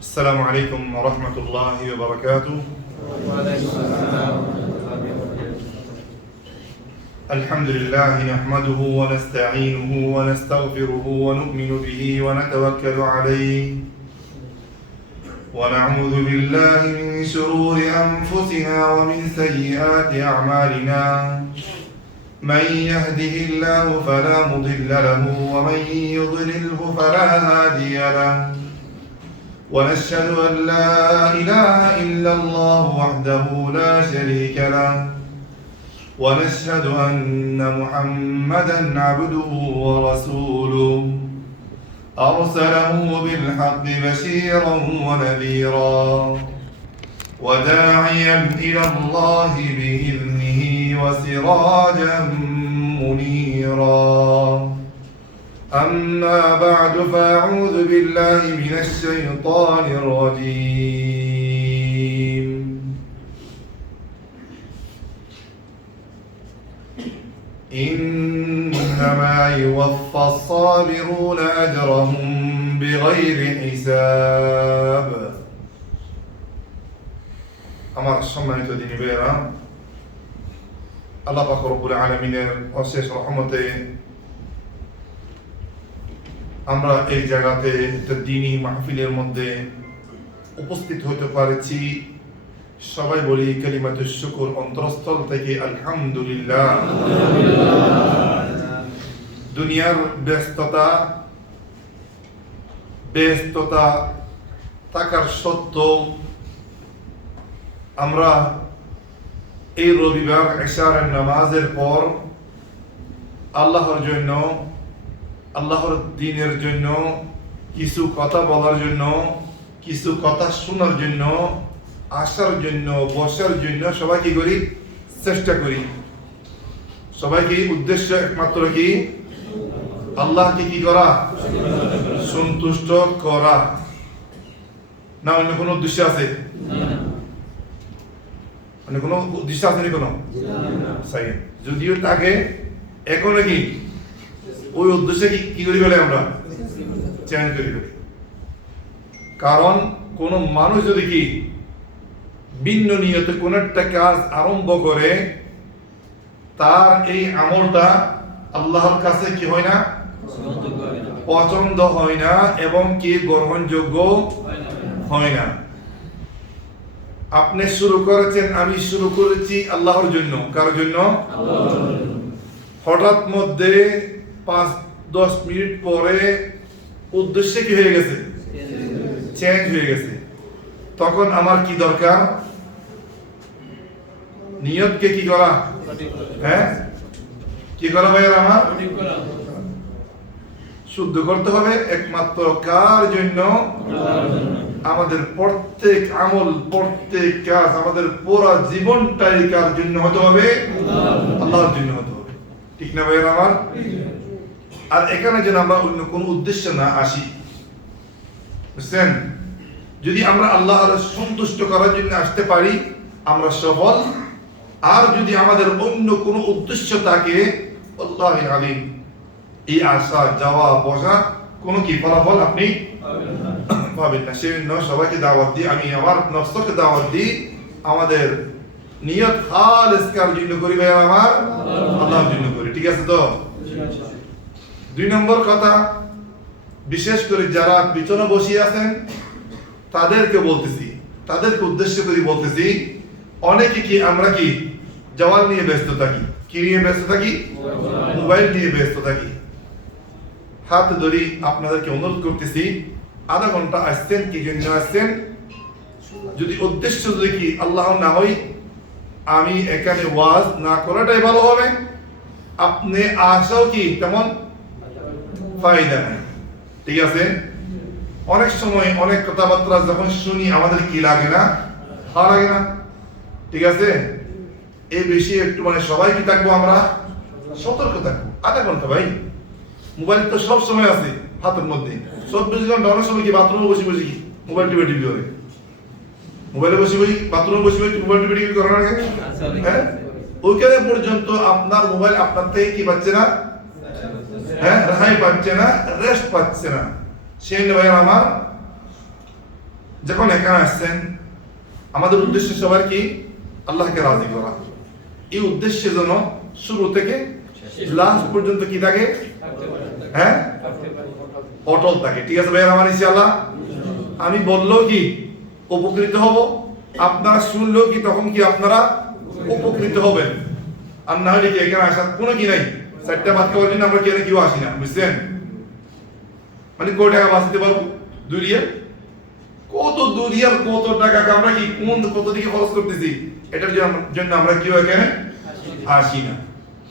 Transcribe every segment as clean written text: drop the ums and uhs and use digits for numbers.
السلام عليكم ورحمة الله وبركاته. الحمد لله نحمده ونستعينه ونستغفره ونؤمن به ونتوكل عليه ونعوذ بالله من شرور أنفسنا ومن سيئات أعمالنا. من يهده الله فلا مضل له ومن يضلله فلا هادي له. ونشهد أن لا إله إلا الله وحده لا شريك له. ونشهد أن محمدا عبده ورسوله أرسله بالحق بشيرا ونذيرا وداعيا إلى الله بإذنه وسراجا منيرا. أما بعد فأعوذ بالله من الشيطان الرجيم. إنما يوفى الصابرون أجرهم بغير حساب. আমার সম্মানিত দিনী ভাইয়েরা, আল্লাহ পাক রব্বুল আলামিনের অশেষ রহমতে আমরা এই জায়গাতে একটা দ্বীনি মাহফিলের মধ্যে উপস্থিত হতে পারছি। সবাই বলি কালিমাতুশ শুকর অন্তরস্থল থেকে আলহামদুলিল্লাহ। দুনিয়ার ব্যস্ততা থাকার সত্ত্বেও আমরা এই রবিবার ইশার নামাজের পর আল্লাহর জন্য, আল্লাহর দ্বীনের জন্য কিছু কথা বলার জন্য, কিছু কথা শোনার জন্য, আসার জন্য, বসার জন্য সবাই কি করি? চেষ্টা করি। সবাইকে উদ্দেশ্য একমাত্র কি? আল্লাহকে কি করা? সন্তুষ্ট করা। না অন্য কোনো উদ্দেশ্য আছে? মানে কোনো উদ্দেশ্য আছে নি কোনো? যদিও তাকে এখনো কি ওই উদ্দেশ্যে কি করি বলে আমরা চেঞ্জ করি ফেলি। কারণ কোন মানুষ যদি কি ভিন্ন নিয়তে কোন একটা কাজ আরম্ভ করে, তার এই আমলটা আল্লাহর কাছে কি হয় না? পছন্দ হয় না এবং কি গ্রহণযোগ্য হয় না। আপনি শুরু করেছেন, আমি শুরু করেছি আল্লাহর জন্য। কার জন্য? হঠাৎ মধ্যে 5-10 মিনিট পরে উদ্দেশ্য কি হয়ে গেছে? চেঞ্জ হয়ে গেছে। তখন আমার কি দরকার? নিয়তকে কি করা? হ্যাঁ, কি করা ভাই? আমার শুদ্ধ করতে হবে একমাত্র কার জন্য? আমাদের প্রত্যেক আমল, প্রত্যেক কাজ, আমাদের পুরো জীবনটাই কার জন্য হতে হবে? আল্লাহর জন্য হতে হবে। ঠিক না ভাই আমার? আর এখানে যেন আমরা অন্য কোন উদ্দেশ্য না আসি, বুঝছেন? যদি আমরা আল্লাহর সন্তুষ্ট করার জন্য আসতে পারি, আমরা সফল। আর যদি আমাদের অন্য কোনো উদ্দেশ্য থাকে, আল্লাহি আলিম, এই আসা যাওয়া বসা কোনো কি ফলাফল আপনি পাবেন না। সেজন্য সবাইকে দাওয়াত দিই, আমি আমার নফসকে দাওয়াত দিই, আমাদের নিয়ত খালিস কার জন্য করি ভাই? আমার আল্লাহর জন্য করি। ঠিক আছে তো? 2 নম্বর কথা, বিশেষ করে যারা পিছনে বসিয়ে আছেন তাদেরকে বলতেছি, তাদেরকে উদ্দেশ্য করে বলতেছি, অনেকে কি আমরা কি জওয়াল নিয়ে ব্যস্ত থাকি। কি নিয়ে ব্যস্ত থাকি? মোবাইল নিয়ে ব্যস্ত থাকি। হাত ধরি আপনাদেরকে অনুরোধ করতেছি, আধা ঘন্টা আসছেন, কি জন্য আসছেন? যদি উদ্দেশ্য যদি কি আল্লাহ না হই, আমি এখানে ওয়াজ না করাটাই ভালো হবে। আপনি আসাও কি তেমন ফায়দা নাই। ঠিক আছে? অনেক সময় অনেক কথাবার্তা যখন শুনি আমাদের কি লাগে না? ভালো লাগে না। ঠিক আছে? এই বেশি একটু মানে সবাই কি থাকবো? আমরা সতর্ক থাকবো। আধা ঘন্টা ভাই, মোবাইল তো সব সময় আছে হাতের মধ্যে। 24 ঘন্টা অনেক সময় কি বাথরুমে বসে বসে কি মোবাইল টিপি করে, মোবাইলে বসে বসে বাথরুমে বসে বসে মোবাইল টিপি করে না? হ্যাঁ, ওইখানে পর্যন্ত আপনার মোবাইল আপনার থেকে কি পাচ্ছে না? হ্যাঁ, রেহাই পাচ্ছে না, রেস্ট পাচ্ছে না। সেই ভাই আমার যখন এখানে আসছেন আমাদের উদ্দেশ্য সবার কি আল্লাহকে রাজি করা। এই উদ্দেশ্যে যেন শুরু থেকে লাস্ট পর্যন্ত কি থাকে, হ্যাঁ, অটল থাকে। ঠিক আছে ভাইয়া আমার ইনশাআল্লাহ। আমি বললেও কি উপকৃত হব, আপনারা শুনলেও কি তখন কি আপনারা উপকৃত হবেন। আর না হলে কি এখানে আসার কোনো কি নাই, 4টা বাদ খাওয়ার জন্য আমরা কেউ আসি না, বুঝছেন? মানে কত টাকা বাঁচতে পারবো দুনিয়া, কত দুনিয়ার কত টাকা আমরা কি কোন কত দিকে খরচ করতেছি, এটার জন্য আমরা কেউ এখানে আসি না।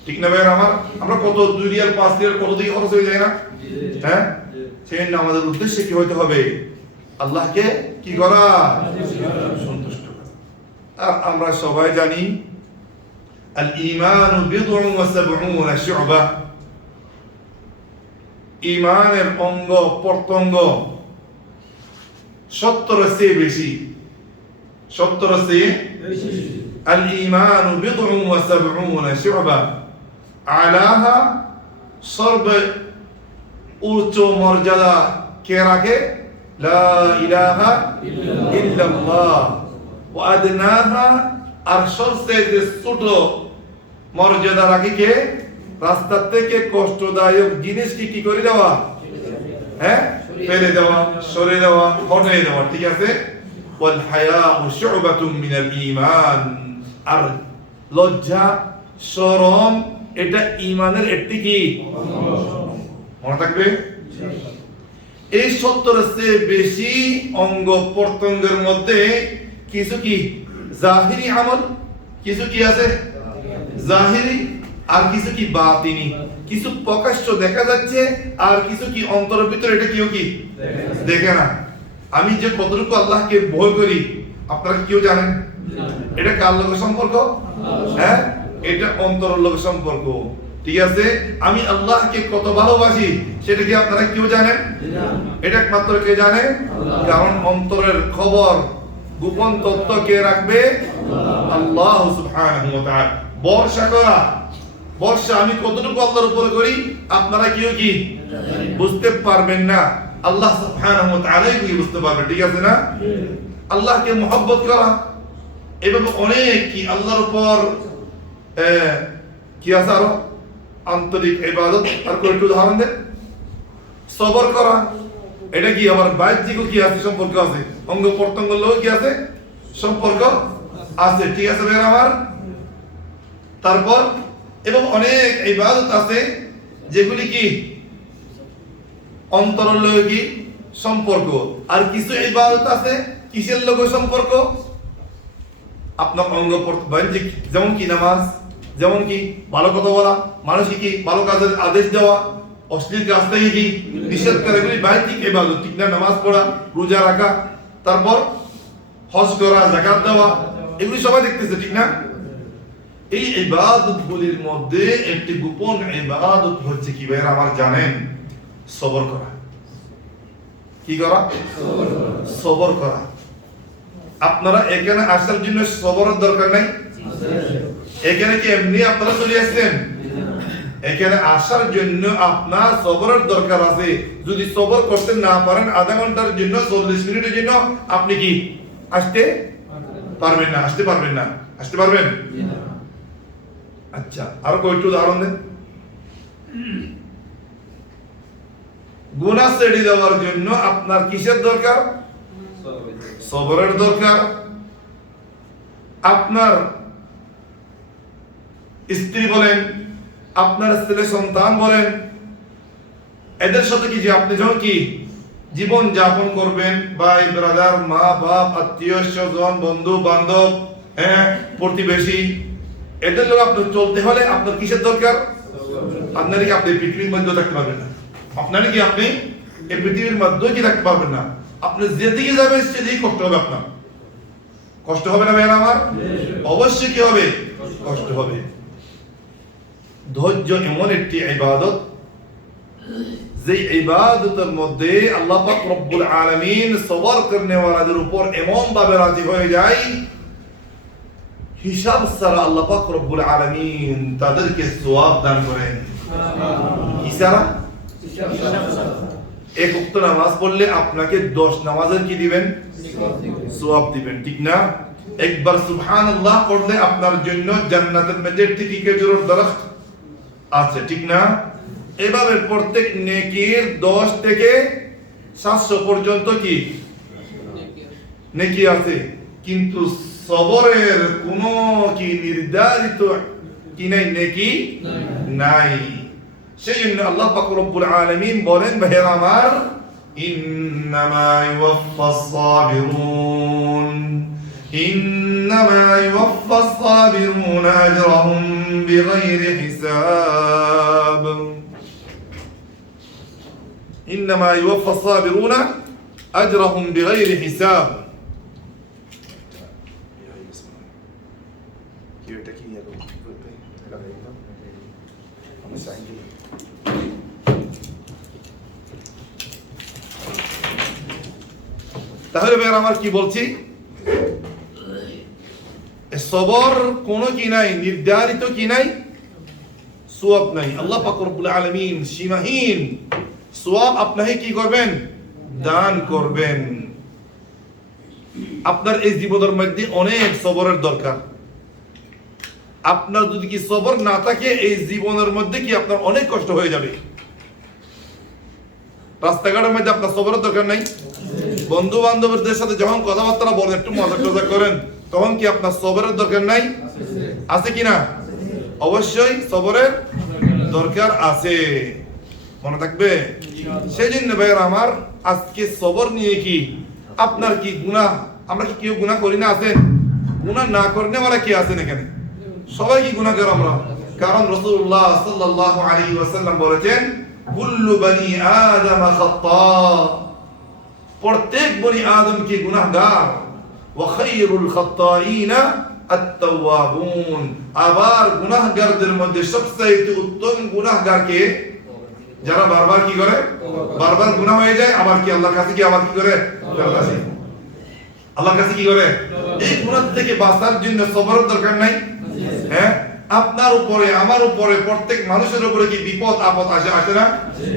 ঠিক না ভাইয়া আমার? আমরা কত দুনিয়ার 5 দিনের কত দিকে খরচ হয়ে যায় না, হ্যাঁ? সেই জন্য আমাদের উদ্দেশ্য কি হইতে হবে, আল্লাহকে কি করা, সন্তুষ্ট করা। আর আমরা সবাই জানি আল ঈমানু বিদউন ওয়া সাবউনা শু'বা, ঈমানের অঙ্গ প্রত্যঙ্গ 70 চেয়ে বেশি, 70 চেয়ে আল ঈমানু বিদউন ওয়া সাবউনা শু'বা, আলাহা সর্ব উচ্চ মর্যাদা কে রাখে, লা ইলাহা ইল্লাল্লাহ, ওয়া আদনাহা আর সবচেয়ে ছোট মর্যাদা রাখি কে, রাস্তা থেকে কষ্টদায়ক জিনিস কি করে দেওয়া, হ্যাঁ, ফেলে দেওয়া, সরে দেওয়া, হটিয়ে দেওয়া। ঠিক আছে। ওয়াল হায়াউ শু'বাতুম মিনাল ঈমান, আর লজ্জা শরম এটা ঈমানের একটি কি মনে থাকবে। এই 70 চেয়ে বেশি অঙ্গ প্রত্যঙ্গের মধ্যে কিছু কি জাহিরি আমল, কিছু কি আছে জাহিরি, আর কিছু কি বাতিনি, কিছু প্রকাশ্য দেখা যাচ্ছে আর কিছু কি অন্তরের ভিতরে এটা কেউ কি দেখে না। আমি যে কতটুকু আল্লাহকে ভয় করি আপনারা কেউ জানেন? এটা কার লোকের সম্পর্ক, হ্যাঁ, এটা অন্তরের লোকের সম্পর্ক। ঠিক আছে। আমি আল্লাহকে কত ভালোবাসি সেটা কি আপনারা কেউ জানেন? এটা একমাত্র কে জানে? কারণ অন্তরের খবর গোপন তথ্য কে রাখবে? আল্লাহ সুবহানাহু ওয়া তাআলা। ভরসা করা, ভরসা আমি কতটুকু আল্লাহর উপরে করি আপনারা কেউ কি বুঝতে পারবেন না, আল্লাহ সুবহানাহু ওয়া তাআলাই কি বুঝতে পারবে। ঠিক আছে না? আল্লাহকে মহব্বত করা, এভাবে অনেক কি আল্লাহর উপর কি আছে আরো আন্তরিক ইবাদত। আর কোন একটু উদাহরণ দেন। সবর করা, এটা কি আবার বাহ্যিক কি আছে সম্পর্ক আছে, অঙ্গ প্রত্যঙ্গ লোক কি আছে সম্পর্ক আছে। ঠিক আছে ভাই আমার। তারপর এবং অনেক ইবাদত আছে যেগুলি কি অন্তরের লগে কি সম্পর্ক, আর কিছু ইবাদত আছে কিসের লগে সম্পর্ক, আপনার অঙ্গ বাহ্যিক, যেমন কি নামাজ, যেমন কি ভালো কথা বলা, মানুষকে কি ভালো কাজের আদেশ দেওয়া, অশ্লীল কাজ থেকে কি নিষেধ করা, এগুলি বাহ্যিক ইবাদত। ঠিক না? নামাজ পড়া, রোজা রাখা, তারপর হজ করা, যাকাত দেওয়া, এগুলি সবাই দেখতেছে। ঠিক না? এই ইবাদতগুলির মধ্যে একটি গোপন ইবাদত হচ্ছে কি ভাইরা আমার জানেন? সবর করা। কি করা? সবর করা। আপনারা এখানে আসার জন্য সবরের দরকার নাই। এখানে কি এমনি আপনারা চলে আসছেন? এখানে আসার জন্য আপনার সবরের দরকার আছে। যদি সবর করতে না পারেন আধা ঘন্টার জন্য 40 মিনিটের জন্য আপনি কি আসতে পারবেন না, আসতে পারবেন না, আসতে পারবেন? আচ্ছা, আরো কয়েকটি উদাহরণ দেন। গুনাহ ছেড়ে দেওয়ার জন্য আপনার কিসের দরকার? সবরের দরকার। আপনার স্ত্রী বলেন, আপনার ছেলে সন্তান বলেন, এদের সাথে কি যে আপনি যখন কি জীবন যাপন করবেন, ভাই ব্রাদার, মা বাপ, আত্মীয় স্বজন, বন্ধু বান্ধব, হ্যাঁ, প্রতিবেশী, এদের লোক আপনার চলতে হলে আপনার কিসের দরকার? আপনার কি আপনি পৃথিবীর মধ্যে থাকতে পারবেন না, আপনার কি আপনি এই পৃথিবীর মধ্যে কি থাকতে পারবেন না। আপনি যেদিকে যাবেন সেদিকে কষ্ট হবে, আপনার কষ্ট হবে না ভাইয়া আমার? অবশ্যই কি হবে? কষ্ট হবে। ধৈর্য এমন একটি ইবাদত যে ইবাদতের মধ্যে আল্লাহ পাক রব্বুল আলামিন সবর করনেওয়ালাদের উপর এমন ভাবে রাজি হয়ে যায়, হিসাব ছাড়া আল্লাহ পাক রব্বুল আলামিন তাদেরকে সওয়াব দান করেন। কি ছাড়া? এক ওয়াক্ত নামাজ পড়লে আপনাকে 10 নামাজের কি দিবেন? সওয়াব দিবেন, ঠিক না? একবার সুবহানাল্লাহ পড়লে আপনার জন্য জান্নাতের মধ্যে ঠিকই খেজুরের দরখত আছে, ঠিক না? এভাবে প্রত্যেক নেকির 10 থেকে 700 পর্যন্ত কি নেকি আছে, কিন্তু সবরের কোনো কি নির্ধারিত কি নাই, নেকি নাই। সেজন্য আল্লাহ পাক রব্বুল আলামিন বলেন, ভাইরা আমার, ইন্নামা ইউওয়াফাস সাবিরুন ইন্নামা ইউওয়াফাস সাবিরুন আজরাহুম বিগাইরি হিসাব। ইন্নামা ইউওয়াফাস সাবিরুন আজরাহুম বিগাইরি হিসাব। তাহলে ভাই আমার কি বলছি, সবর কোনো কি নাই, নির্ধারিত কি নাই, সওয়াব নাই। আল্লাহ পাক রব্বুল আলামিন সীমাহীন সওয়াব আপনাকে কি করবেন? দান করবেন। আপনার এই জীবনের মধ্যে অনেক সবরের দরকার। আপনার যদি কি সবর না থাকে, এই জীবনের মধ্যে কি আপনার অনেক কষ্ট হয়ে যাবে। রাস্তাঘাটের মধ্যে আপনার সবরের দরকার নাই? বন্ধু বান্ধবদের সাথে যখন কথাবার্তা বলেন, একটু মজা টজা করেন, তখন কি আপনার সবরের দরকার নাই? আছে কিনা? অবশ্যই সবরের দরকার আছে, মনে থাকবে। সেই জন্য ভাইয়ের আমার, আজকে সবর নিয়ে কি আপনার কি গুনাহ, আমরা কি কেউ গুনাহ করি না? আছেন গুনাহ না করনে ওরা কি আছেন এখানে? সবাই কি গুনাহ করে আমরা? কারণ রাসূলুল্লাহ সাল্লাল্লাহু আলাইহি ওয়াসাল্লাম বলেছেন, কুল্লু বনি আদম খাত্তা, প্রত্যেক বনি আদম কি গুনাহগার, ওয়া খায়রুল খাত্তাইনা আত-তাওয়াবুন, আবার গুনাহগারদের মধ্যে সবচেয়ে উত্তম গুনাহগার কে? যারা বারবার কি করে? বারবার গুনাহ হয়ে যায়, আবার কি আল্লাহর কাছে কি আবার কি করে? আল্লাহর কাছে কি করে? এই গুনাহ থেকে বাঁচার জন্য সবরের দরকার নাই? হ্যাঁ, আপনার উপরে, আমার উপরে, প্রত্যেক মানুষের উপরে কি বিপদ আপদ আসে না?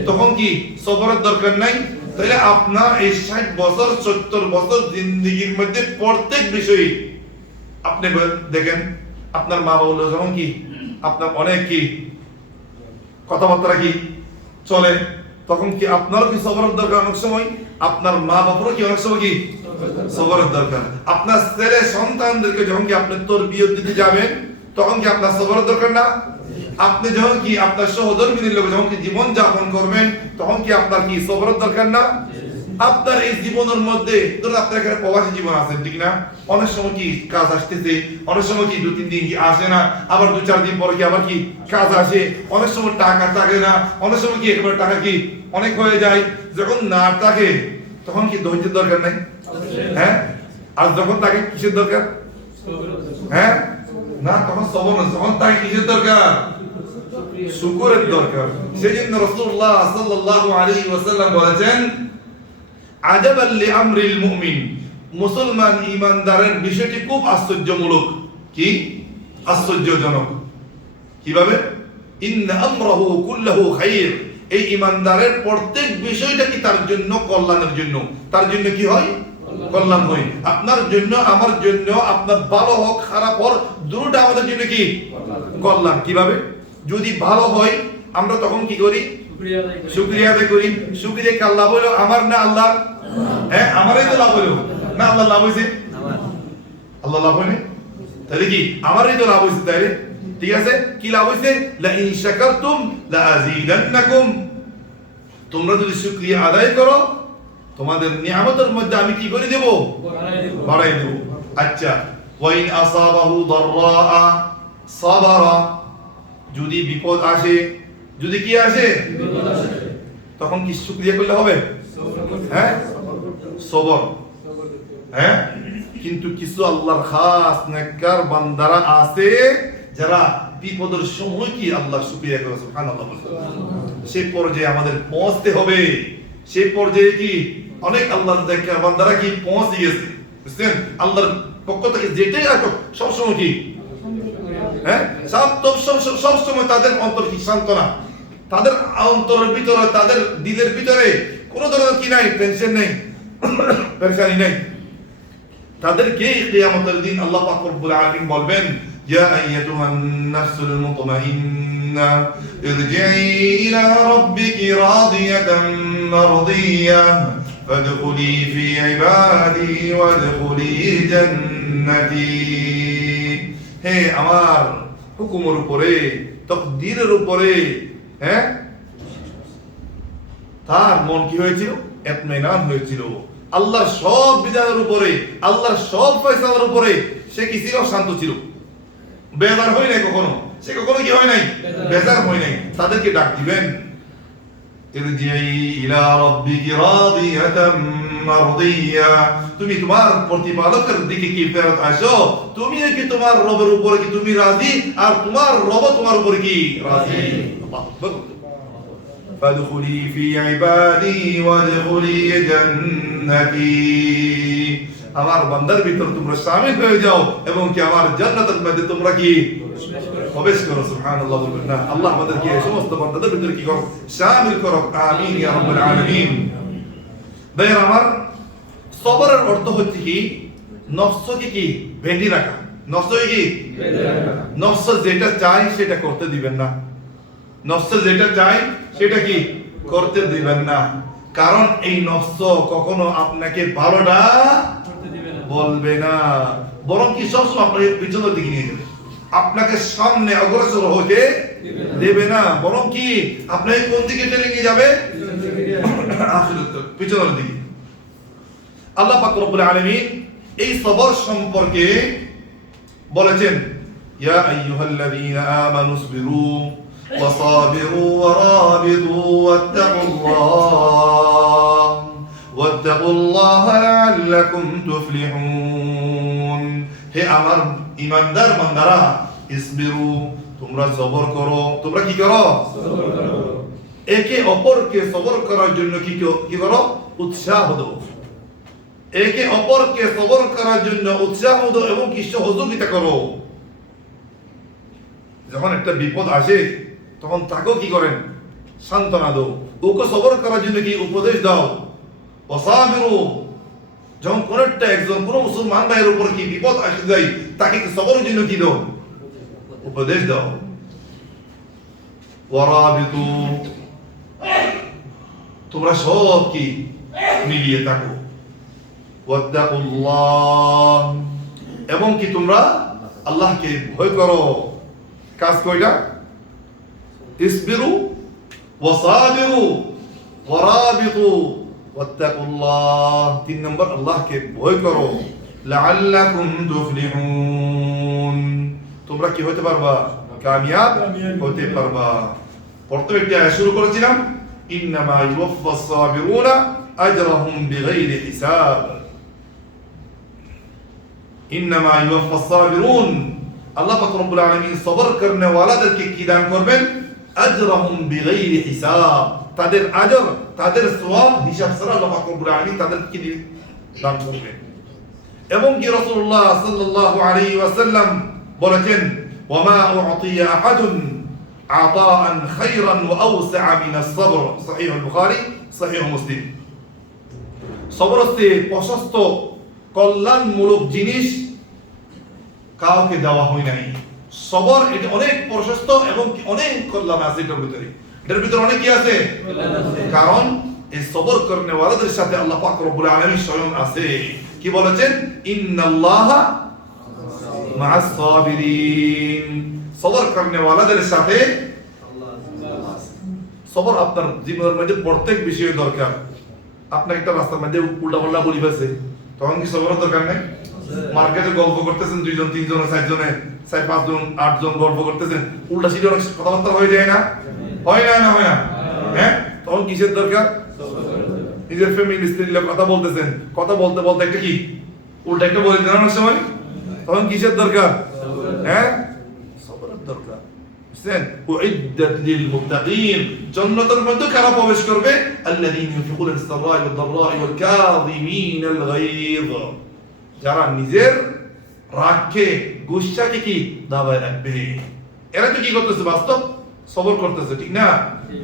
তখন কি সবরের দরকার নাই? তাহলে আপনার এই 60 বছর 70 বছর জিন্দেগির মধ্যে প্রত্যেক বিষয়ে আপনি দেখেন, আপনার মা বাবা যখন কি আপনার অনেক কি কথাবার্তা কি চলে, তখন কি আপনারও কি সবরের দরকার? অনেক সময় আপনার মা বাবারও কি অনেক সময় কি সবরের দরকার। আপনার ছেলে সন্তানদেরকে যখন কি আপনি তরবিয়ত দিতে যাবেন, তখন কি আপনার সবরের দরকার না? আপনি যখন কি আপনার সহধর্মীদের লোক যখন কি জীবন যাপন করবেন, তখন কি আপনার কি সবরের দরকার না? আপনার এই জীবনের মধ্যে ধরুন আপনার এখানে প্রবাসী জীবন আছে, ঠিক না? অনেক সময় কি কাজ আসতেছে, অনেক সময় কি 2-3 দিন কি আসে না, আবার 2-4 দিন পরে কি আবার কি কাজ আসে, অনেক সময় টাকা থাকে না, অনেক সময় কি একবার টাকা কি অনেক হয়ে যায়। যখন না থাকে তখন কি ধৈর্যের দরকার নাই? হ্যাঁ, আর যখন তাকে কিসের দরকার? হ্যাঁ না, তখন সবর না, তখন তাকে কিসের দরকার? শুকরের দরকার। সেজন্য রাসূলুল্লাহ সাল্লাল্লাহু আলাইহি ওয়াসাল্লাম বলেছেন, আজাবাল লিআমরিল মুমিন, মুসলমান ঈমানদারের বিষয়টি খুব আশ্চর্যমূলক। কি আশ্চর্যজনক? কিভাবে? ইন্না আমরাহু কুল্লুহু খায়র, এই ঈমানদারের প্রত্যেক বিষয়টা কি তার জন্য কল্যাণের জন্য, তার জন্য কি হয়? কল্যাণ হয়। আপনার জন্য, আমার জন্য, আপনার ভালো হোক খারাপ হোক, দুটোটা আমাদের জন্য কি কল্যাণ। কিভাবে? যদি ভালো হয় আমরা তখন কি করি? শুকরিয়া আদায় করি। শুকরিয়া কার লাভ হলো? আমার না আল্লাহর? হ্যাঁ, আমারই তো লাভ হলো না, আল্লাহ লাভ হয়েছে? আল্লাহ লাভ হয়নি, তাহলে কি আমারই তো লাভ হয়েছে। তাইলে ঠিক আছে, কি লাভ হয়েছে? লা ইন শাকারতুম লা আযীদান্নাকুম, তোমরা যদি শুকরিয়া আদায় করো, তোমাদের নিয়ামতের মধ্যে আমি কি করে দেব? বাড়াই দেব। আচ্ছা, ওয়া ইন আসাবাহু দাররা সাবারা, যদি বিপদ আসে, যদি কি আসে তখন কি শুকরিয়া করলে হবে? হ্যাঁ, সবর। হ্যাঁ, কিন্তু কিছু আল্লাহর খাস নেককার বান্দারা আছে যারা বিপদের সময় কি আল্লাহর শুকরিয়া করে, সুবহানাল্লাহ। সেই পর্যায়ে আমাদের পৌঁছতে হবে। সেই পর্যায়ে কি অনেক আল্লাহর নেককার বান্দারা কি পৌঁছে গেছে, বুঝছেন? আল্লাহর পক্ষ থেকে যেটাই আসুক সবসময় কি হ্যাঁ, সব সময় তাদের অন্তর কি সান্ত্বনা, তাদের অন্তরের ভিতরে, তাদের দিলের ভিতরে কোনো ধরনের কি নাই, টেনশন নেই, পেরেশানি নেই, তাদেরকে কিয়ামতের দিন আল্লাহ পাক রব্বুল আলামিন বলবেন, ইয়া আইয়াতুহান নাফসুল মুতমাইন্না ইরজিই ইলা রাব্বিকি রাদিয়াতান মারদিয়াহ ফাদখুলি ফি ইবাদি ওয়াদখুলি জান্নাতি। হে আমার হুকুমের উপরে, তাকদীরের উপরে, হ্যাঁ, তার মন কি হয়েছিল? ইতমিনান হয়েছিল আল্লাহর সব বিধানের উপরে, আল্লাহর সব ফয়সালার উপরে। সে কি ছিল? শান্ত ছিল, বেজার হয় নাই কখনো, সে কখনো কি হয় নাই? বেজার হয় নাই। তাদেরকে ডাক দিবেন, ইরজিই ইলা রাব্বিকি রাদিয়াতাম মারদিয়া, তুমি তোমার প্রতিপালকের দিকে কি ফেরত আসো, তুমি কি তোমার রবের উপরে কি তুমি রাজি, আর তোমার রব তোমার উপরে কি রাজি। আল্লাহু আকবার। ফাদখুলি ফি ইবাদি ওয়াদখুলি জান্নাতি, আমার বান্দার ভিতর তোমরা শামিল হয়ে যাও এবং কি আমার জান্নাতের মধ্যে তোমরা কি প্রবেশ করো। সুবহানাল্লাহ বলবেন না? আল্লাহ আমাদেরকে এই সমস্ত বান্দাদের ভিতরে কি করো? শামিল করো। আমিন ইয়া রাব্বুল আলামিন। ভাইরা আমার, সবরের অর্থ হচ্ছে কি? নফসকে কি বেঁধে রাখা। নফসকে কি বেঁধে রাখা। নফস যেটা চাই সেটা করতে দিবেন না। নফস যেটা চাই সেটা কি করতে দিবেন না, কারণ এই নফস কখনো আপনাকে ভালোটা বলবে না, বরং কি সবসময় আপনার পিছনের দিকে নিয়ে যাবে, আপনাকে সামনে অগ্রসর হতে দেবে না, বরং কি আপনাকে কোন দিকে টেনে নিয়ে যাবে? পিছনের দিকে। আল্লাহ পাক রব্বুল আলামিন এই সবর সম্পর্কে বলেছেন, ইয়া আইয়ুহাল্লাযীনা আমানুসবিরু وصابروا ورابطوا واتقوا الله لعلكم تفلحون। হে আমার ঈমানদার বান্দারা, ইসবিরু, তোমরা সবর করো। তোমরা কি করো? সবর করো। একে অপরকে সবর করার জন্য কি করো? উৎসাহ দাও। একে অপরকে সবর করার জন্য উৎসাহ দাও এবং কি সহযোগিতা করো। যখন একটা বিপদ আসে তখন তাকেও কি করেন? সান্ত্বনা দাও। ওকে সবর করার জন্য কি উপদেশ দাও। ওয়াসাবিরু, যখন কোন একটা একজন কোন মুসলমান ভাইয়ের উপর কি বিপদ আসে যায় তাকে কি সবরের জন্য কি দাও? উপদেশ দাও। ওয়ারাবিতু, তোমরা সব কি মিলিয়ে থাকো। ওয়াত্তাকুল্লাহ, এবং কি তোমরা আল্লাহকে ভয় করো। কাজ কয়টা? ইসবিরু ওয়াসাবিরু ওয়ারাবিতু ওয়াত্তাকুল্লাহ। 3 নম্বর, আল্লাহকে ভয় করো। লাআল্লাকুম তুফলিহুন, তোমরা কি হতে পারবা? কামিয়াব হতে পারবা। প্রথমে একটি আয়াত শুরু করেছিলাম, ইন্নামা ইউওয়াফাস সাবিরুনা আজরাহুম বিগাইরি হিসাব। ইন্নামা ইউওয়াফাস সাবিরুন, আল্লাহ পাক রব্বুল আলামিন সবর করনে ওয়ালাদেরকে কি দান করবেন? আজরাহুম বিগাইরি হিসাব, তাদের আজর, তাদের সওয়াব হিসাব ছাড়া আল্লাহ পাক রব্বুল আলামিন তাদেরকে দান করবেন। এবং কি রাসূলুল্লাহ সাল্লাল্লাহু আলাইহি ওয়াসাল্লাম বলেছেন, ওয়ামা উ'তিয়া আহাদুন আতাআন খায়রান ওয়া আওসা'a মিনাস sabr। সহিহ বুখারী, সহিহ মুসলিম। সবর হচ্ছে প্রশস্ত কল্যাণমূলক জিনিস কাউকে দেওয়া হয় নাই। সবর এটা অনেক প্রশস্ত এবং অনেক কল্যাণ আছে এটার ভিতরে। এটার ভিতরে অনেক কি আছে? কারণ এই সবর করনে ওয়ালাদের সাথে আল্লাহ পাক রব্বুল আলামিন স্বয়ং আছে। কি বলেছেন? ইন্নাল্লাহা মা'আস সাবিরিন, সবর করনে ওয়ালাদের সাথে আল্লাহ আছে। সবর আপনার জীবনের মধ্যে প্রত্যেক বিষয়ে দরকার। আপনি একটা রাস্তার মধ্যে উল্টাপাল্টা বলি ফেলছে, তখন কি সবরের দরকার নাই? মার্কেটে গল্প করতেছেন 2 জন 3 জন 4 জনে 4 5 জন 8 জন গল্প করতেছেন, উল্টা সিধা অনেক কথাবার্তা হয়ে যায় না? হয় না? হয় না? হ্যাঁ, তখন কিসের দরকার? নিজের ফ্যামিলি স্ত্রীর লোক কথা বলতেছেন, কথা বলতে বলতে একটা কি উল্টা একটা বলে দেন অনেক সময়, তখন কিসের দরকার? হ্যাঁ, সবরের দরকার। বুঝছেন? উইদ্দাত লিল মুত্তাকিন, জান্নাতের মধ্যে কারা প্রবেশ করবে? আল্লাযীনা ইউনফিকুনা ফিস-সাররা'i ওয়াদ-দাররা'i ওয়াল কাযিমিনাল গায়য, যারা নিজের রাগকে, গুসাকে কি দাবায় রাখবে। এরা তো কি করতেছে? বাস্তব সবর করতেছে, ঠিক না?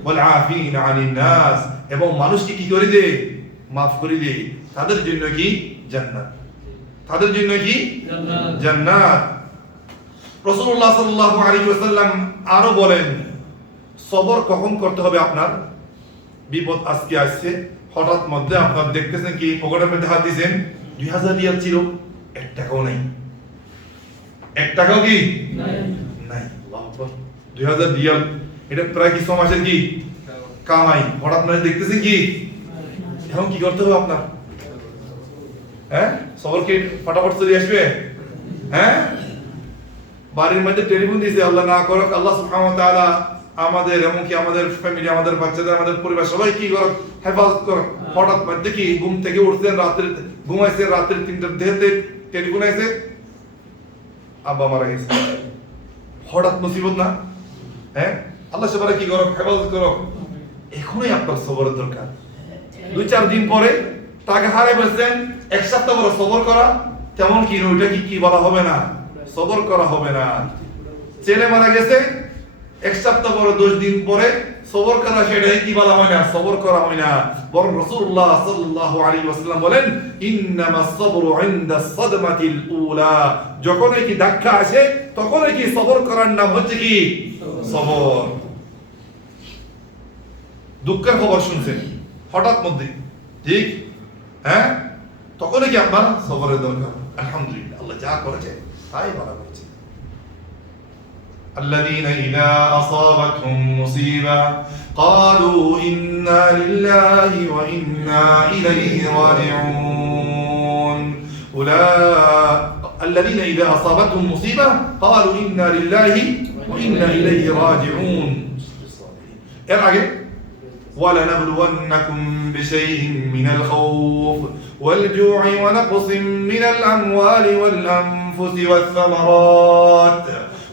ওয়াল আফিনা আনিন নাস, এবং মানুষকে কি করে দে, মাফ করে দে, তাদের জন্য কি জান্নাত, তাদের জন্য কি জান্নাত। রাসূলুল্লাহ সাল্লাল্লাহু আলাইহি ওয়াসাল্লাম আরো বলেন, সবর কখন করতে হবে আপনার? বিপদ আজকে আসছে, হঠাৎ মধ্যে আপনার দেখতেছেন কি পকেটের মধ্যে হাত দিয়েছেন, 2000 রিয়াল ছিল, 1 টাকাও নাই, 1 টাকাও কি নাই। আল্লাহু আকবার, 2000 রিয়াল, এটা প্রায় কি 6 মাসের কি কামাই। হঠাৎ মানে দেখতেছেন কি, এখন কি করতে হবে আপনার? হ্যাঁ, সবর কি ফটাফট চলে আসবে? হ্যাঁ, বাড়ির মধ্যে টেলিফোন দিয়েছে, আল্লাহ না করুক, আল্লাহ সুবহানাহু ওয়া তাআলা আমাদের এমনকি আমাদের ফ্যামিলি, আমাদের বাচ্চাদের, আমাদের পরিবার সবাই কি করুক, হেফাজত করুক। হঠাৎ মধ্যে কি ঘুম থেকে উঠছেন, রাত্রে ঘুমাইছেন, রাত্রে 3টার দিকে টেলিফোন আইছে, আব্বা মারা গেছে। হঠাৎ মুসিবত না? হ্যাঁ, আল্লাহ সবাই কি করুক, হেফাজত করুক। এখনই আপনার সবরের দরকার। 2-4 দিন পরে টাকা হারিয়ে ফেলছেন, 1 সপ্তাহ পরে সবর করা তেমন কি ওইটা কি বলা হবে না, সবর করা হবে না। ছেলে মারা গেছে, 1 সপ্তাহ পরে 10 দিন পরে সবর করা, সেটাই কি বলা হয় না, সবর করা হয় না। বরং রাসূলুল্লাহ সাল্লাল্লাহু আলাইহি ওয়াসাল্লাম বলেন, ইন্নামাস সাবরু ইনদা সাদমাতিল উলা, যখনই কি ধাক্কা আসে তখনই কি সবর করার নাম হচ্ছে কি সবর। দুঃখের খবর শুনছেন হঠাৎ মধ্যে, ঠিক, হ্যাঁ, তখনই কি আপনার সবরের দরকার। আলহামদুলিল্লাহ, আল্লাহ যা করেছে তাই ভালো করেছে। الذين إذا أصابتهم مصيبة قالوا إنا لله وإنا إليه راجعون الذين إذا أصابتهم مصيبة قالوا إنا لله وإنا إليه راجعون এর আগে ولنبلونكم بشيء من الخوف والجوع ونقص من الأموال والأنفس والثمرات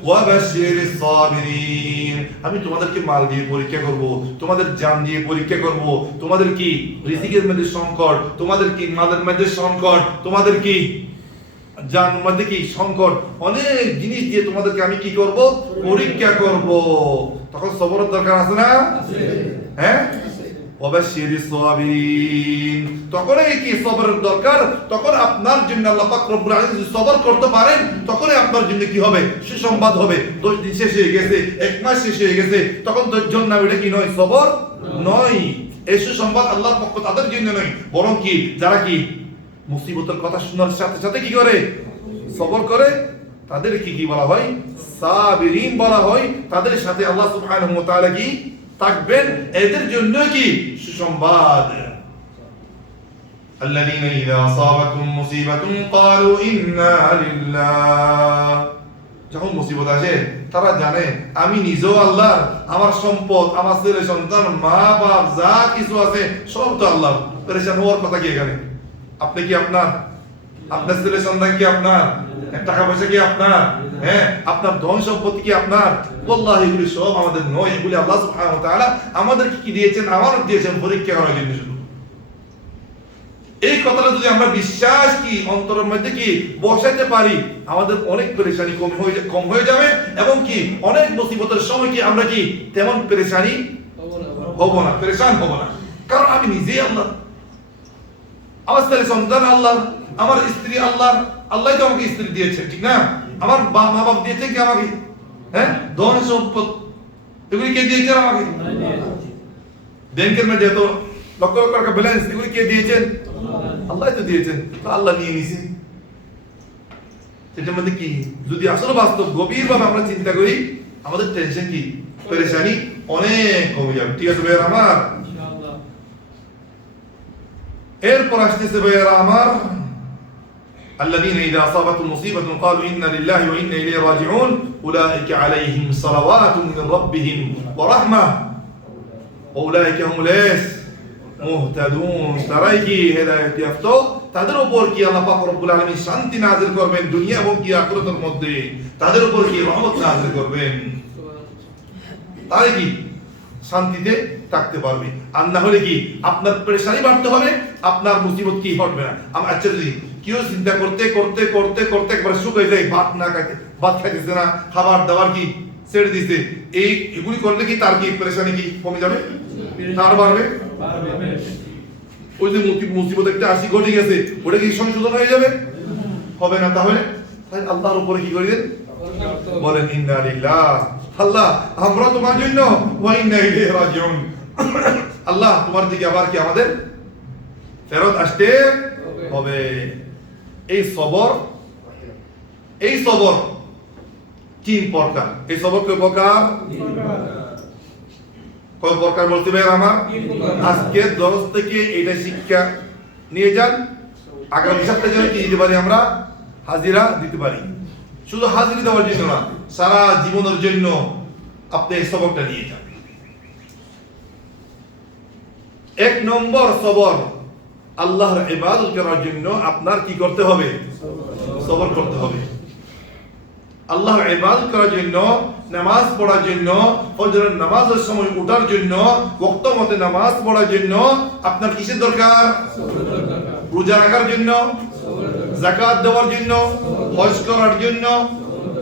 وبشر الصابرين। আমি তোমাদেরকে মাল দিয়ে পরীক্ষা করব, তোমাদের জান দিয়ে পরীক্ষা করব, তোমাদের কি রিজিকের মধ্যে সংকট, তোমাদের কি মালের মধ্যে সংকট, তোমাদের কি জান মধ্যে কি সংকট, অনেক জিনিস দিয়ে তোমাদেরকে আমি কি করব, পরীক্ষা করব। তখন সবরের দরকার আছে না? হ্যাঁ, ওয়াবাশশিরিস সাবিরিন, তখনই কি সবরের দরকার, তখন আপনার জন্য আল্লাহ পাক রব্বুল আলামিন যদি সবর করতে পারেন, তখনই আপনার জন্য কি হবে, সুসংবাদ হবে। 10 দিন শেষ হয়ে গেছে, 1 মাস শেষ হয়ে গেছে, তখন ধৈর্যর নাম, এটা কি নয়, সবর নয়। এই সুসংবাদ আল্লাহর পক্ষ তাদের জন্য নয়, বরং কি যারা কি মুসিবতের কথা শোনার সাথে সাথে কি করে, সবর করে, তাদের কি বলা হয়, সাবিরিন বলা হয়। তাদের সাথে আল্লাহ সুবহানাহু ওয়া তাআলা কি থাকবেন, এদের জন্য কি সুসংবাদ। الذين إذا أصابتهم مصيبة قالوا إنا لله, যখন মুসিবত আসে তারা জানে আমি নিজেও আল্লাহর, আমার সম্পদ, আমার ছেলে সন্তান, মা বাপ যা কিছু আছে সব তো আল্লাহর। পেরেশান হওয়ার কথা কি এখানে? আপনি কি আপনার, আপনার ছেলে সন্তান কি আপনার, টাকা পয়সা কি আপনার, হ্যাঁ, আপনার ধন সম্পত্তি কি আপনার? ওয়াল্লাহি এগুলি সব আমাদের নয়, এগুলি আল্লাহ সুবহানাহু ওয়া তাআলা আমাদেরকে কি দিয়েছেন, আমানত দিয়েছেন পরীক্ষা করার জন্য শুধু। এই কথাটা যদি আমরা বিশ্বাস কি অন্তরের মধ্যে কি বসাইতে পারি, আমাদের অনেক পেরেশানি কম হয়ে যাবে, এবং কি অনেক মুসিবতের সময় কি আমরা কি তেমন পেরেশানি হব না, পেরেশান হব না। কারণ আমি নিজেই আল্লাহ, আমার ছেলে সন্তান আল্লাহ, আমার স্ত্রী আল্লাহ, আল্লাহ তো আমাকে স্ত্রী দিয়েছে, ঠিক না? আমার মা বাপ দিয়েছে কি আমাকে, হ্যাঁ, ধন সম্পদ এগুলি কে দিয়েছেন আমাকে? ব্যাংকের মধ্যে এত লক্ষ লক্ষ টাকা ব্যালেন্স, এগুলি কে দিয়েছেন? আল্লাহ তো দিয়েছেন, তো আল্লাহ নিয়ে নিছে। এটার মধ্যে কি যদি আসলে বাস্তব গভীরভাবে আমরা চিন্তা করি, আমাদের টেনশন কি, পেরেশানি অনেক কমে যাবে। ঠিক আছে ভাইয়ারা আমার? এরপর আসতেছে ভাইয়ারা আমার, الذين إذا أصابتهم مصيبة قالوا إنا لله وإنا إليه راجعون أولئك عليهم صلوات من ربهم ورحمة وأولئك هم মুহতাদুন, তারাই কি হেদায়েত প্রাপ্ত, তাদের উপর কি আল্লাহ পাক রব্বুল আলামিন শান্তি নাযিল করবেন দুনিয়া এবং কি আখিরাতের মধ্যে, তাদের উপর কি রহমত নাযিল করবেন, তাই কি শান্তিতে থাকতে পারবে। আর না হলে কি আপনার পেরেশানি বাড়তে হবে, আপনার মুসিবত কি হটবে না। আচ্ছা, যদি কেউ চিন্তা করতে করতে করতে করতে একবার শুকিয়ে যায়, ভাত খাইতেছে না, খাবার দাবার কি ছেড়ে দিছে, এগুলি করলে কি তার কি পেরেশানি কি কমে যাবে? তার বাড়বে। ওই যে মুসিবত একটা আসি ঘটে গেছে, ওটা কি সংশোধন হয়ে যাবে? হবে না। তাহলে আল্লাহর উপরে কি করিলেন? বলেন ইন্না লিল্লাহ, আল্লাহ আমরা তোমার জন্য, ওয়া ইন্না ইলাইহি রাজিউন, আল্লাহ তোমার দিকে আবার কি আমাদের ফেরত আসতে হবে। এই সবর তিন প্রকার। এই সবর কয় প্রকার? কয় প্রকার বলতে পারেন আমার? আজকে দরস থেকে এটা শিক্ষা নিয়ে যান, আগামী সপ্তাহে যেন কি দিতে পারি আমরা? হাজিরা দিতে পারি। শুধু হাজিরা দেওয়ার জন্য না, সারা জীবনের জন্য আপনি এই সবরটা নিয়ে যান। এক নম্বর সবর, আল্লাহর ইবাদত করার জন্য আপনার কি করতে হবে? সবর করতে হবে। আল্লাহর ইবাদত করার জন্য, নামাজ পড়ার জন্য, ফজরের নামাজের সময় ওঠার জন্য, ওয়াক্ত মতে নামাজ পড়ার জন্য আপনার কিসের দরকার? রোজা রাখার জন্য, যাকাত দেওয়ার জন্য, হজ করার জন্য,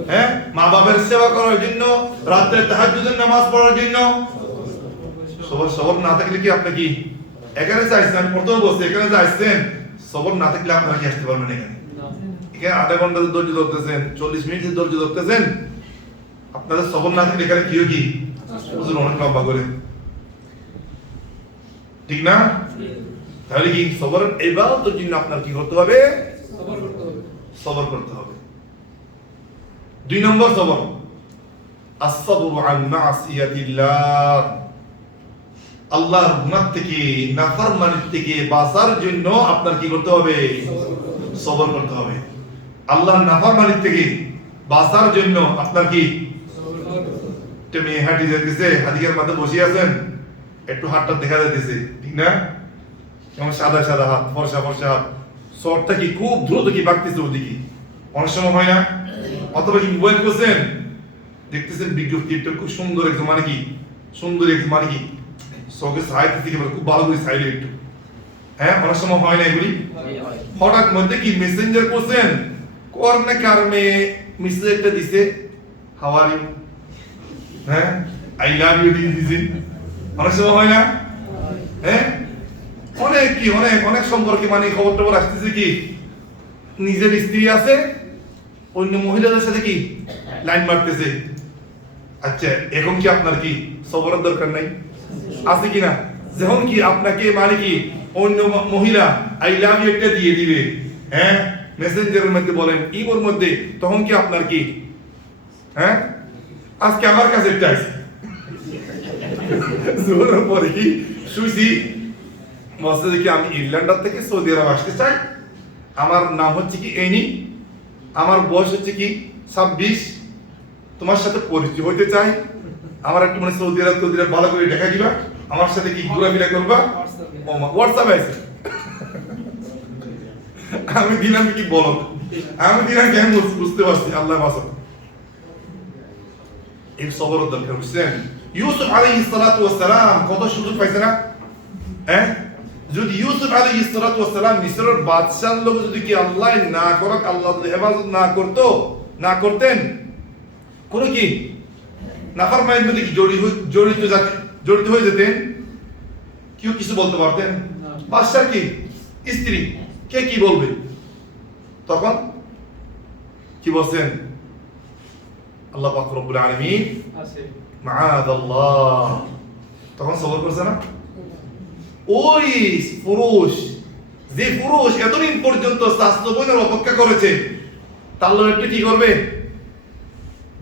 হ্যাঁ, মা বাবার সেবা করার জন্য, রাতে তাহাজ্জুদের নামাজ পড়ার জন্য। সবর না থাকলে কি আপনি কি এখানে চাইছেন? প্রথম বলছে এখানে চাইছেন, সবর না থাকলে আপনারা কি আসতে পারবেন এখানে? এখানে আধা ঘন্টা ধৈর্য ধরতেছেন, 40 মিনিট ধৈর্য ধরতেছেন, আপনাদের সবর না থাকলে এখানে কি হুজুর অনেক লম্বা করে, ঠিক না? তাহলে কি সবর ইবাদতের জন্য আপনার কি করতে হবে? সবর করতে হবে। 2 নম্বর সবর, as-sabru an ma'siyatillah, আল্লাহর গুনাহ থেকে, নাফরমানি থেকে বাঁচার জন্য আপনার কি করতে হবে? সবর করতে হবে। আল্লাহর নাফরমানি থেকে বাঁচার জন্য আপনার কি? তুমি হাঁটি যেতেছে, হাদিকের মধ্যে বসে আছেন, একটু হাতটা দেখা যাইতেছে, ঠিক না? যেমন সাদা সাদা হাত, ফর্সা ফর্সা হাত, শর্টটা কি খুব দ্রুত কি বাড়তেছে ওদিকে, অনেক সময় হয় না? অথবা কি মোবাইল করছেন, দেখতেছেন বিজ্ঞপ্তি একটা খুব সুন্দর একদম, মানে কি সুন্দর একদম, মানে কি চোখে সাইতে থেকে খুব ভালো করে সাইলে একটু, হ্যাঁ, অনেক সময় হয় না এগুলি। হঠাৎ মধ্যে কি মেসেঞ্জার করছেন, করনে কারণে মেসেজ একটা দিছে, হাউ আর ইউ, হ্যাঁ, আই লাভ ইউ দিছে, অনেক সময় হয় না? হ্যাঁ, অনেক কি অনেক সম্পর্কে মানে খবর টবর আসতেছে কি নিজের স্ত্রী আছে অন্য মহিলাদের সাথে কি লাইন মারতেছে। আচ্ছা, এখন কি আপনার কি সবরের দরকার নাই? আছে কিনা? যখন কি আপনাকে মানে কি অন্য মহিলা আই লাভ ইউ একটা দিয়ে দিবে, হ্যাঁ, মেসেঞ্জারের মধ্যে বলেন, ইমোর মধ্যে, তখন কি আপনার কি, হ্যাঁ, আজকে আমার কাছে একটা আছে, জোরের পরে কি শুইছি, বলছে যে কি আমি ইংল্যান্ড থেকে সৌদি আরব আসতে চাই, আমার নাম হচ্ছে কি এনি, আমার বয়স হচ্ছে কি 26, তোমার সাথে পরিচয় হইতে চাই, আমার একটু মানে সৌদি আরব ভালো করে দেখা দিবা, আমার সাথে কি ঘোরাফেরা করবা, হোয়াটসঅ্যাপে আছে। আমি দিলাম কি বলো, আমি দিলাম কেমন বুঝতে পারছি, আল্লাহ বাসা। এই সবর দরকার, বুঝছেন? ইউসুফ আলাইহিস সালাতু ওয়াস সালাম কত সুযোগ পাইছে না? হ্যাঁ, যদি ইউসুফ আলাইহিস সালাতু ওয়াস সালাম মিশরের বাদশার লোক যদি কি আল্লাহ না করক, আল্লাহ যদি হেফাজত না করতেন, কোন কি নাফরমানির মধ্যে কি জড়িত হয়ে যেতেন, কেউ কিছু বলতে পারতেন? বাদশার কি স্ত্রী, কে কি বলবে? তখন কি বলছেন আল্লাহ পাক রব্বুল আলামিন, মাআদাল্লাহ, তখন সবর করছে না? ওই পুরুষ, যে পুরুষ এতদিন পর্যন্ত স্বাস্থ্য বোনের অপেক্ষা করেছে, তার লোক একটু কি করবে?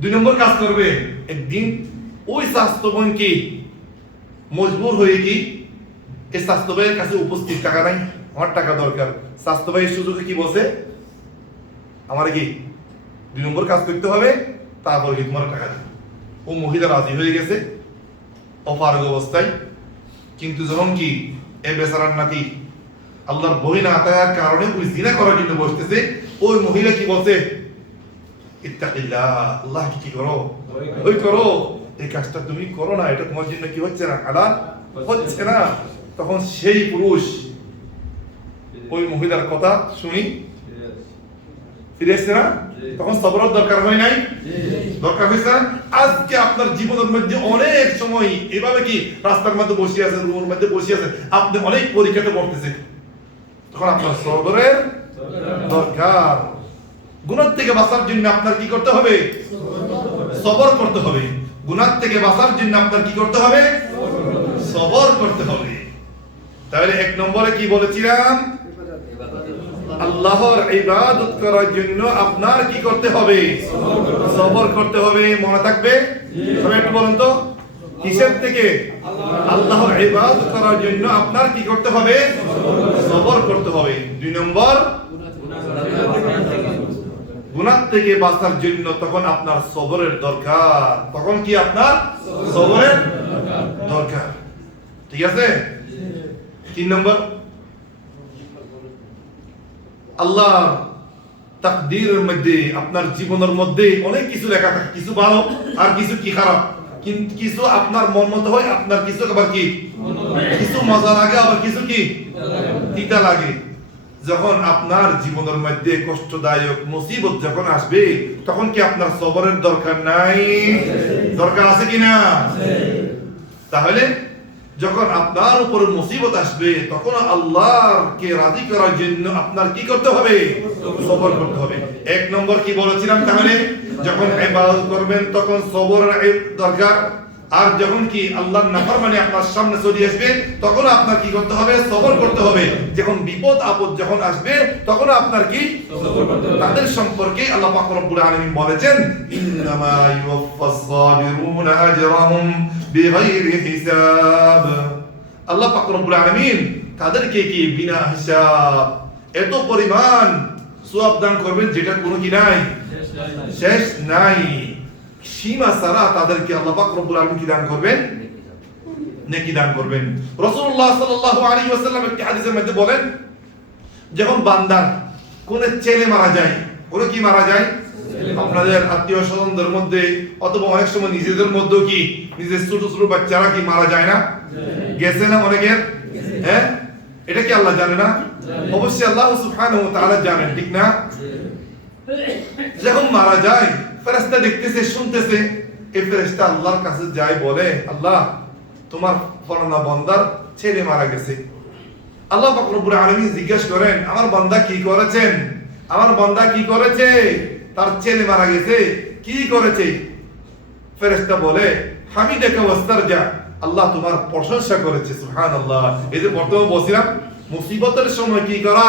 2 নম্বর কাজ করবে। একদিন ওই স্বাস্থ্য বোন কি মজবুর হয়ে কি এই স্বাস্থ্য ভাইয়ের কাছে উপস্থিত, টাকা নাই, আমার টাকা দরকার, স্বাস্থ্য ভাইয়ের সুযোগে কি বসে, আমার কি 2 নম্বর কাজ করতে হবে, তারপর কি তোমার টাকা দেবে। ও মহিলা রাজি হয়ে গেছে অপারগ অবস্থায়, কিন্তু যখন কি এ বেচারার নাতি আল্লাহর বই না থাকার কারণে ওই জিনা করার জন্য বসতেছে, ওই মহিলা কি বলছে, ইত্তাকিল্লাহ, আল্লাহ কি করো, ওই করো, এই কাজটা তুমি করো না, এটা তোমার জন্য কি হচ্ছে না, হালাল হচ্ছে না। তখন সেই পুরুষ ওই মহিলার কথা শুনি ফিরে এসছে না? তখন সবরের দরকার হয় নাই? দরকার হয়েছে না? আজকে আপনার জীবনের মধ্যে অনেক সময় এভাবে কি রাস্তার মধ্যে বসে আছেন, রুমের মধ্যে বসে আছেন, আপনি অনেক পরীক্ষাতে পড়তেছেন, তখন আপনার সবরের দরকার। গুনাহ থেকে বাঁচার জন্য আপনার কি করতে হবে? সবর করতে হবে। গুনাহ থেকে বাঁচার জন্য আপনার কি করতে হবে? সবর করতে হবে। তাহলে এক নম্বরে কি বলেছিলাম? আল্লাহর ইবাদত করার জন্য আপনার কি করতে হবে? সবর করতে হবে। মনে থাকবে? সবাই একটু বলুন তো, কিসের থেকে? আল্লাহর ইবাদত করার জন্য আপনার কি করতে হবে? সবর করতে হবে। দুই নম্বর, গুনাহ থেকে বাঁচার জন্য তখন আপনার সবরের দরকার। তখন কি আপনার সবরের দরকার। ঠিক আছে? তিন নম্বর, আল্লাহ তাকদীরের মধ্যে আপনার জীবনের মধ্যে অনেক কিছু লেখা থাকে, কিছু ভালো আর কিছু কি খারাপ, কিন্তু কিছু আপনার মন মতো হয়, আপনার কিছু আবার কি কিছু মজা লাগে, আবার কিছু কি তিতা লাগে। যখন আপনার জীবনের মধ্যে কষ্টদায়ক মুসিবত যখন আসবে, তখন কি আপনার সবরের দরকার নাই? দরকার আছে কিনা? তাহলে যখন আপনার উপর মুসিবত আসবে, তখন আল্লাহকে রাজি করার জন্য আপনার কি করতে হবে? সবর করতে হবে। এক নম্বর কি বলেছিলাম? তাহলে যখন ইবাদত করবেন তখন সবরের দরকার। আর যখন কি আল্লাহর নাফরমানি আপনার সামনে চলে আসবে, তখন আপনার কি করতে হবে? সবর করতে হবে। যখন বিপদ আপদ যখন আসবে, তখন আপনার কি সবর করতে হবে। তাদের সম্পর্কে আল্লাহ পাক রব্বুল আলামিন বলেছেন, ইন্নামা ইউওয়াফাস সাবিরুনা আজরাহুম বিগাইরি হিসাব। আল্লাহ পাক রব্বুল আলামিন তাদেরকে কি বিনা হিসাব এত পরিমাণ সওয়াব দান করবেন, যেটা কোনো কি নাই, শেষ নাই। সীমা ছাড়া তাদেরকে আল্লাহ পাক রব্বুল আলামিন কি দান করবেন? নেকি দান করবেন। রাসূলুল্লাহ সাল্লাল্লাহু আলাইহি ওয়াসাল্লাম একটি হাদিসের মধ্যে বলেন, যখন বান্দার কোন ছেলে মারা যায়, কোন কি মারা যায়, আপনাদের আত্মীয় স্বজনদের মধ্যে অথবা অনেক সময় নিজেদের মধ্যেও কি নিজের ছোট ছোট বাচ্চারা কি মারা যায় না? গেছে না অনেকের? হ্যাঁ, এটা কি আল্লাহ জানে না? অবশ্যই আল্লাহ সুবহানাহু ওয়া তাআলা জানেন, ঠিক না? যখন মারা যায়, ফেরেশতা দেখতেছে, শুনতেছে, এই ফেরেশতা আল্লাহর কাছে যায়, বলে, আল্লাহ তোমার ফলানা বান্দার ছেলে মারা গেছে। আল্লাহ পাক রব্বুল আলামিন জিজ্ঞাসা করেন, আমার বান্দা কি করেছেন? আমার বান্দা কি করেছে? তার ছেলে মারা গেছে, কি করেছে? ফেরেশতা বলে, হামিদাকা ওয়াস্তারজা, আল্লাহ তোমার প্রশংসা করেছে। সুবহানাল্লাহ। এই যে বর্তমানে বলছিলাম, মুসিবতের সময় কি করা?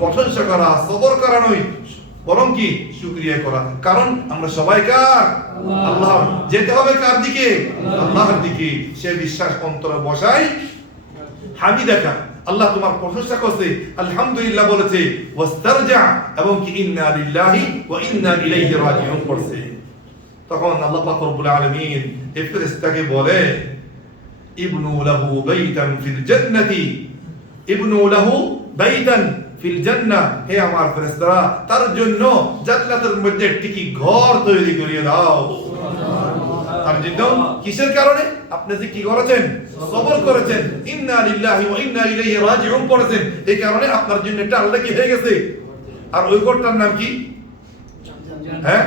প্রশংসা করা, সবর করা নয়, বরং কি শুকরিয়া করা। কারণ আমরা সবাই কার? আল্লাহ। যেতে হবে কার দিকে? আল্লাহর দিকে। সে বিশ্বাস অন্তরে বসাই, হামিদাকা, আল্লাহ তোমার প্রশংসা করছে, আলহামদুলিল্লাহ বলেছে, ওয়াস্তারজা, এবং কি ইন্না লিল্লাহি ওয়া ইন্না ইলাইহি রাজিউন পড়ছে। তখন আল্লাহ পাক রব্বুল আলামিন এই ফেরেশতাকে বলে, ইবনু লাহু বাইতান ফিল জান্নাতি, ইবনু লাহু বাইতান ফিল জান্নাহ, হে আমার ফেরেশতারা, তার জন্য জান্নাতের মধ্যে একটি কি ঘর তৈরি করিয়ে দাও। তার জন্য কিসের কারণে? আপনি যে কি করেছেন? সবর করেছেন, ইন্না লিল্লাহি ওয়া ইন্না ইলাইহি রাজিউন পড়েছেন, এই কারণে আপনার জন্য একটা আল্লাহ কি হয়ে গেছে। আর ওই ঘরটার নাম কি? হ্যাঁ,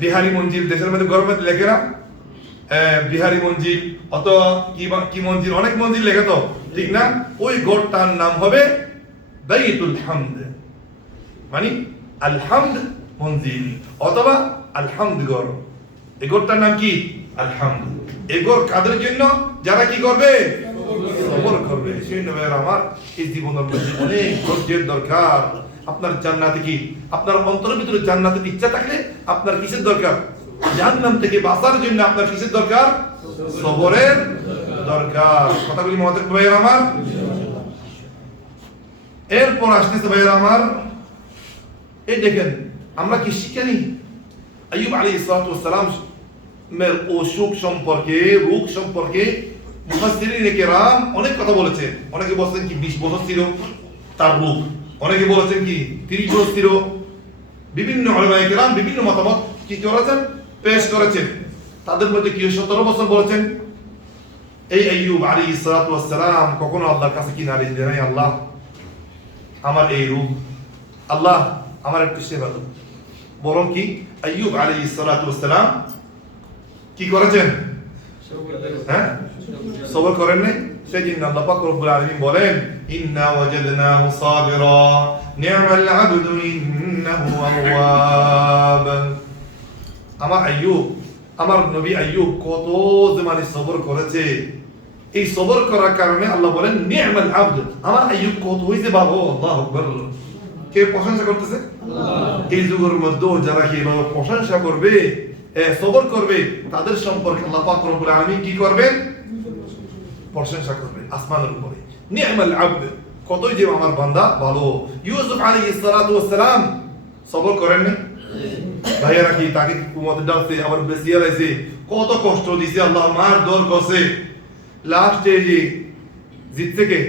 বিহারি মঞ্জিল। দেশের মধ্যে গরমে লেখে না, বিহারি মঞ্জিল, অথবা কি মঞ্জিল, অনেক মঞ্জিল লেখে তো, ঠিক না? ওই ঘরটার নাম হবে বাইতুল হামদ, মানে আলহামদ মঞ্জিল, অথবা আলহামদ ঘর। এই ঘরটার নাম কি? আলহামদ। এই ঘর কাদের জন্য? যারা কি করবে? সবর করবে। সেই নবীর আমার এই জীবনের মধ্যে অনেক ধৈর্যের দরকার। আপনার জান্নাতে কি, আপনার অন্তরের ভিতরে জান্নাতের ইচ্ছা থাকলে আপনার কিসের দরকার? জাহান্নাম থেকে বাঁচার জন্য আপনার কিসের দরকার? সবরের দরকার। কথাগুলি মনে রাখবেন ভাইয়ের আমার। এরপর আসতেছে ভাইয়ের আমার, এই দেখেন আমরা কি শিখেনি আইয়ুব আলাইহিস সালাতু ওয়াস সালাম এর অসুখ সম্পর্কে, রোগ সম্পর্কে মুফাসসিরিনে কেরাম অনেক কথা বলেছেন। অনেকে বলেছেন কি 20 বছর ছিল তার রোগ, অনেকে বলেছেন কি 30 বছর ছিল। বিভিন্ন উলামায়ে কেরাম বিভিন্ন মতামত কি করেছেন, পেশ করেছেন। তাদের মধ্যে কি 17 বছর বলেছেন। এই আইয়ুব আলাইহিস সালাতু ওয়াস সালাম কখনো আল্লাহর কাছে কি নালিশ দেন নাই, আল্লাহ আমার এই রোগ, আল্লাহ আমার একটু সেবা দাও। বরং কি আইয়ুব আলাইহিস সালাতু ওয়াস সালাম কি করেছেন? হ্যাঁ, সবর করেন নাই? সেজন্য আল্লাহ পাক রব্বুল আলামিন বলেন ইন্না ওয়াজাদনাহু সাবিরা নি'মাল আবদু ইন্নাহু আওয়াব। আমার আইয়ুব, আমার নবী আইয়ুব কত জমানে সবর করেছে। এই সবর করার কারণে আল্লাহ বলেন নি'মাল আবদ, আমার আইয়ুব কত হইছে ভালো। আল্লাহু আকবার। কে প্রশংসা করতেছে? আল্লাহ। এই যুগের মধ্যে যারা কি ভাবে প্রশংসা করবে, সবর করবে, তাদের সম্পর্কে আল্লাহ পাক রব্বুল আলামিন কি করবেন? প্রশংসা করবেন আসমানের উপরে। নি'মাল আবদ, কতই যে আমার বান্দা ভালো। ইউসুফ আলাইহিস সালাতু ওয়াস সালাম সবর করেন না? ভাইয়ারা কি তাকে কুমতে ডাকছে, আবার বেসিয়া লাইছে, কত কষ্ট দিছে, আল্লাহ মার দর করছে। লাস্টে যে জিতছে কে?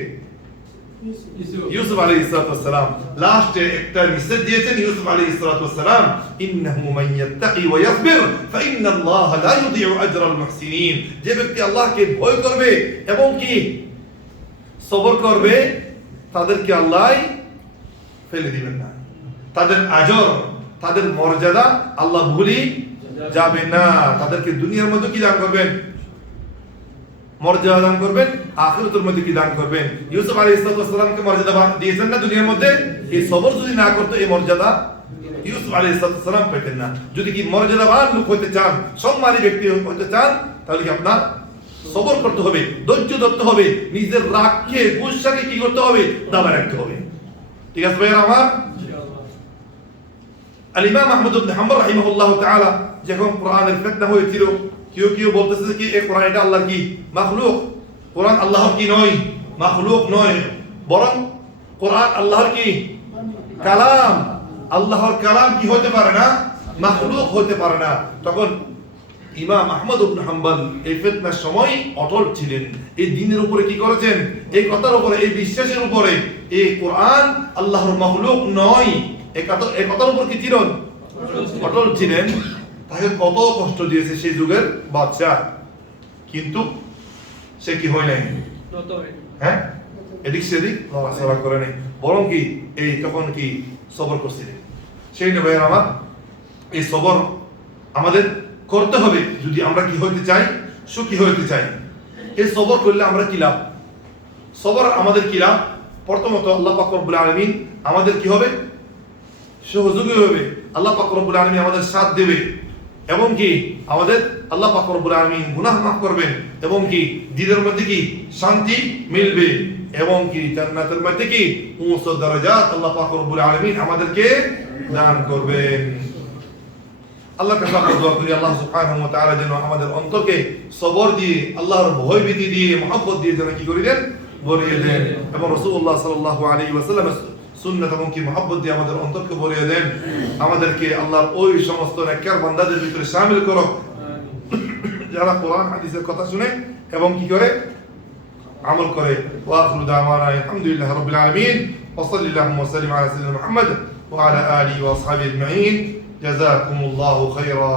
ইউসুফ আলাইহিস সালাতু ওয়াস সালাম। লাস্টে একটা মেসেজ দিয়েছেন ইউসুফ আলাইহিস সালাতু ওয়াস সালাম, ইন্নাহু মান ইয়াত্তাকি ওয়া ইয়াসবির ফাইন্নাল্লাহা লা ইউযিউ আজরাল মুহসিনিন। যে ব্যক্তি আল্লাহকে ভয় করবে এবং কি সবর করবে, তাদেরকে আল্লাহ ফেলে দিবেন না। তাদের আজর, তাদের মর্যাদা আল্লাহ ভুলি যাবেন না। তাদেরকে দুনিয়ার মধ্যে কি দান করবেন? মর্যাদা দান করবেন, আখিরাতের মধ্যে কি দান করবেন? ইউসুফ আলাইহিস সালামকে মর্যাদা দিয়েছেন না দুনিয়ার মধ্যে? এই সবর যদি না করতো এই মর্যাদা ইউসুফ আলাইহিস সালাম পেতেন না। যদি কি মর্যাদাবান লোক হতে চান, সম্মানী ব্যক্তি হতে চান, তাহলে কি আপনার সবর করতে হবে, ধৈর্য ধরতে হবে, নিজের রাগকে, গুসাকে কি করতে হবে? দাবা রাখতে হবে। ঠিক আছে ভাইয়া আমার? আল ইমাম আহমদ ইবনে হাম্বল রাহিমাহুল্লাহ তাআলা যখন কোরআনের ফিতনা হয়েছিল, কেউ বলতেছে যে এই কোরআন এটা আল্লাহর কি মাখলুক। কোরআন আল্লাহর কি নয়, মাখলুক নয়, বরং কোরআন আল্লাহর কি কালাম। আল্লাহর কালাম কি হতে পারে না? মাখলুক হতে পারে না। তখন ইমাম আহমদ ইবনে হাম্বল এই ফিতনার সময় অটল ছিলেন, এই দ্বীনের উপরে কি করেছেন? এই কথার উপরে, এই বিশ্বাসের উপরে, এই কোরআন আল্লাহর মাখলুক নয়, এই কথার উপর কি ছিলেন? অটল ছিলেন। তাকে কত কষ্ট দিয়েছে সেই যুগের বাদশা, কিন্তু সে কি হয় নাই, হ্যাঁ, এদিক সেদিক নড়াচড়া করে নাই, বরং কি এই তখন কি সবর করছিলেন। সেই নেই ভাইয়ের আমার, এই সবর আমাদের করতে হবে যদি আমরা কি হইতে চাই? সুখী হইতে চাই। এই সবর করলে আমরা কি লাভ? সবর আমাদের কি লাভ? প্রথমত আল্লাহ পাক রব্বুল আলামিন আমাদের কি হবে? সহযোগী হবে। আল্লাহ পাক রব্বুল আলামিন আমাদের সাথ দেবে এবং কি আমাদের আল্লাহ পাক রব্বুল আলামিন গুনাহ মাফ করবেন এবং কি দিনের মধ্যে কি শান্তি মিলবে এবং কি জান্নাতের মধ্যে কি উচ্চ দরজাত আল্লাহ পাক রব্বুল আলামিন আমাদেরকে দান করবেন। আল্লাহর কাছে আমরা দোয়া করি আল্লাহ সুবহানাহু ওয়া তাআলা যেন আমাদের অন্তরকে সবর দিয়ে, আল্লাহর ভয় ভীতি দিয়ে, মহব্বত দিয়ে যেন কি করে দেন, ভরিয়ে দেন এবং রাসূলুল্লাহ সাল্লাল্লাহু আলাইহি ওয়াসাল্লামের সুন্নাত এবং কি মহব্বত দিয়ে আমাদের অন্তরকে ভরিয়ে দেন। আমাদেরকে আল্লাহর ওই সমস্ত নেককার বান্দাদের ভিতরে শামিল করো যারা কোরআন হাদিসের কথা শুনে এবং কি করে আমল করে। ওয়া আখিরু দাওয়ানা আলহামদুলিল্লাহি রাব্বিল আলামিন ওয়া সাল্লাল্লাহু ওয়া সাল্লাম আলা সাইয়্যিদিনা মুহাম্মদ ওয়া আলা আলিহি ওয়া আসহাবিহি আজমাইন। জাযাকুমুল্লাহু খাইরা।